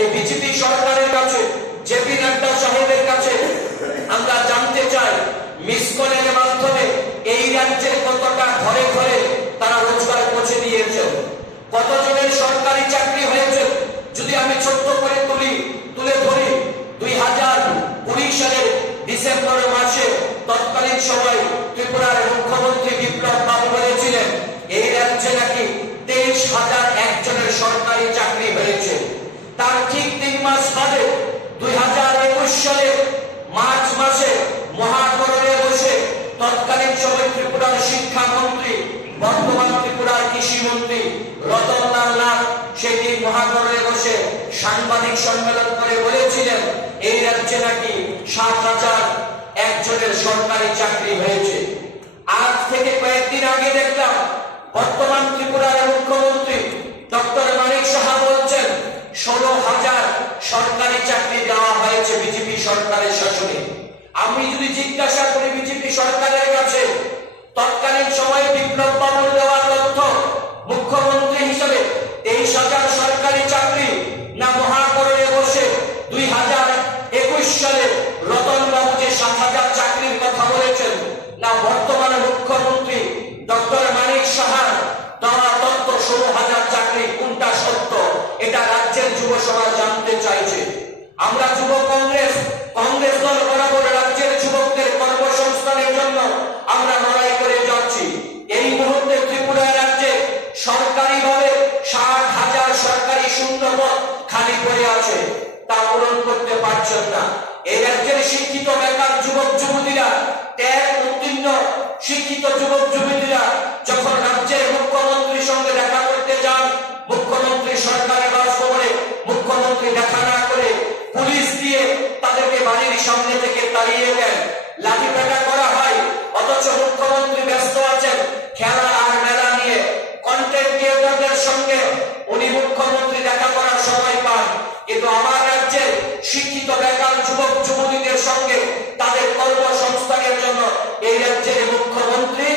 এই বিজেপি সরকারের কাছে, জেপি নাড্ডা সাহেবের কাছে আমরা জানতে চাই, মিস কলের মাধ্যমে এই রাজ্যের কতটা ঘরে ঘরে তারা রোজগার পৌঁছে দিয়েছে, কতজনের সরকারি চাকরি হয়েছে। যদি আমি ছোট্ট করে তুলে ধরি, 2020 সালের ডিসেম্বর মাসে তৎকালীন সময় ত্রিপুরার মুখ্যমন্ত্রী বিপ্লব বাবু বলেছিলেন এই রাজ্যে নাকি 23,000 একজনের সরকারি চাকরি হয়েছে। তার ঠিক 3 মাস বাদে 2021 সালে মার্চ মাসে মহাকরণে বসে তৎকালীন সময় ত্রিপুরার শিক্ষামন্ত্রী, বর্তমান ত্রিপুরার কৃষিমন্ত্রী রতনলাল নাথ সেদিন মহাকরণে বসে সাংবাদিক সম্মেলন করে বলেছিলেন এই রাজ্যে নাকি 7,000 একজনের সরকারি চাকরি হয়েছে। আজ থেকে কয়েকদিন আগে দেখলাম বর্তমান ত্রিপুরার মুখ্যমন্ত্রী ডক্টর মানিক সাহা বলছেন 16,000 সরকারি চাকরি দেওয়া হয়েছে বিজেপি সরকারের শাসনে। আমি যদি জিজ্ঞাসা করি বিজেপি সরকারের কাছে, তৎকালীন সময়ে বিপ্লব বাবুর দেওয়া তথ্য মুখ্যমন্ত্রী হিসেবে 23,000 সরকারি চাকরি, না মহাকরণে বসে 2021 সালে রতন বাবু যে 7,000 চাকরির কথা বলেছেন, না বর্তমান মুখ্যমন্ত্রী ডক্টর মানিক সাহার দেওয়া তথ্য 16,000 চাকরি, কোনটা সত্য? এটা রাজ্যের যুব সমাজ জানতে চাইছে। আমরা যুব কংগ্রেস দল বরাবর রাজ্যের যুবকদের কর্মসংস্থানের জন্য আমরা লড়াই করে যাচ্ছি। এই মুহূর্তে ত্রিপুরা রাজ্যে সরকারিভাবে 60,000 সরকারি শূন্যপদ খালি পড়ে আছে, তা পূরণ করতে পারছেন না। এই রাজ্যের শিক্ষিত বেকার যুবক যুবতীরা, ট্যাগ উত্তীর্ণ শিক্ষিত যুবক যুবতীরা যখন রাজ্যের মুখ্যমন্ত্রীর সঙ্গে দেখা করতে যান, মুখ্যমন্ত্রী সরকারি বাসভবনে মুখ্যমন্ত্রী দেখা না করে পুলিশ দিয়ে তাদেরকে বাড়ির সামনে থেকে তাড়িয়ে দেন, লাঠিপেটা করা হয়। অথচ মুখ্যমন্ত্রী ব্যস্ত আছেন খেলা আর মেলা নিয়ে, কন্টেন্ট ক্রিয়েটরদের সঙ্গে উনি মুখ্যমন্ত্রী দেখা করার সময় পান, কিন্তু আমার রাজ্যের শিক্ষিত বেকার যুবক যুবতীদের সঙ্গে তাদের কর্মসংস্থানের জন্য এই রাজ্যের মুখ্যমন্ত্রী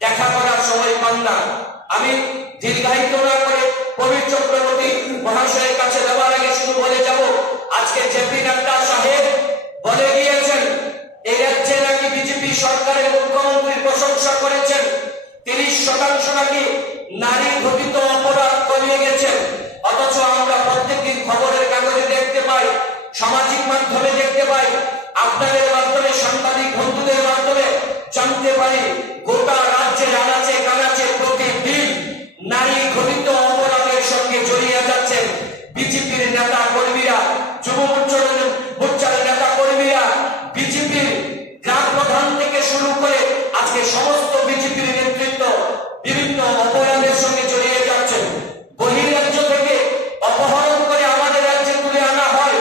দেখা করার সময় পান না। আমি দীর্ঘায়িত না করে প্রবীর চক্রবর্তী মহাশয়ের কাছে দেওয়ার আগে শুধু বলে যাব, আজকে জেপি নাড্ডা সাহেব বলে গিয়েছেন এই রাজ্যে নাকি বিজেপি সরকারের মুখ্যমন্ত্রীর প্রশংসা করেছেন, 30% নাকি নারী ঘটিত অপরাধ কমিয়ে গেছে। অথচ আমরা প্রত্যেকদিন খবরের কাগজে দেখতে পাই, সামাজিক মাধ্যমে দেখতে পাই, আপনাদের মাধ্যমে, সাংবাদিক বন্ধুদের মাধ্যমে জানতে পারি গোটা রাজ্যে আনাচে কানাচে প্রতিদিন নারী ঘটিত অপরাধের সঙ্গে জড়িয়ে যাচ্ছেন বিজেপির নেতা কর্মীরা, যুব মোর্চার নেতা কর্মীরা, বিজেপির গ্রাম প্রধান থেকে শুরু করে আজকে সমস্ত বিজেপির নেতৃত্ব বিভিন্ন অপরাধের সঙ্গে জড়িয়ে যাচ্ছেন। বহিরাজ্য থেকে অপহরণ করে আমাদের রাজ্যে তুলে আনা হয়।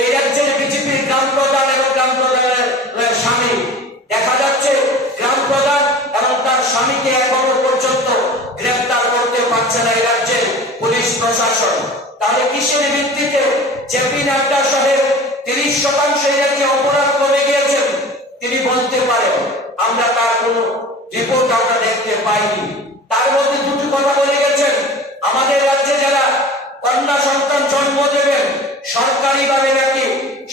এই রাজ্যের বিজেপির গ্রাম প্রধান এবং গ্রাম প্রধানের স্বামী, দেখা যাচ্ছে গ্রাম প্রধান এবং তার স্বামীকে এখনো পর্যন্ত গ্রেফতার করতে পারছে না এই রাজ্যের পুলিশ প্রশাসন। তাহলে কিসের ভিত্তিতে জেপি নাড্ডা সাহেব 30% এই রাজ্যে অপরাধ কমে গিয়েছেন তিনি বলতে পারেন? আমরা তার কোনো রিপোর্ট আমরা দেখতে পাইনি। তার মধ্যে দুটি কথা বলে গেছেন, আমাদের রাজ্যে যারা কন্যা সন্তান জন্ম দেবেন সরকারিভাবে নাকি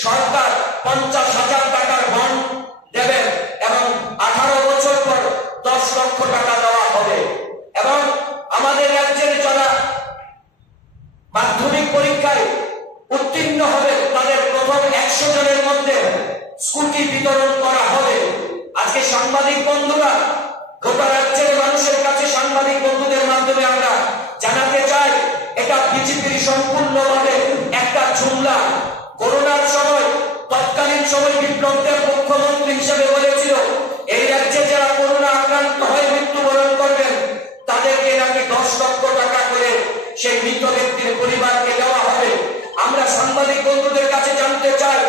সরকার 50,000 টাকার বন্ড দেবেন এবং 18 বছর পর 10 লক্ষ টাকা দেওয়া হবে। এবং আমাদের রাজ্যের যারা মাধ্যমিক পরীক্ষায় উত্তীর্ণ হবে তাদের প্রথম 100 জনের মধ্যে স্কুটি বিতরণ করা হবে। আজকে সাংবাদিক বন্ধুরা, গোটা রাজ্যের মানুষের কাছে সাংবাদিক বন্ধুদের মাধ্যমে আমরা জানাতে চাই, এটা বিজেপির সম্পূর্ণভাবে একটা জুমলা। করোনার সময় তৎকালীন সময় বিপ্লবদের মুখ্যমন্ত্রী হিসেবে বলেছিল এই রাজ্যে যারা করোনা আক্রান্ত হয়ে মৃত্যুবরণ করবেন তাদেরকে নাকি 10 লক্ষ টাকা করে সেই মৃত ব্যক্তির পরিবারকে দেওয়া হবে। আমরা সাংবাদিক বন্ধুদের কাছে জানতে চাই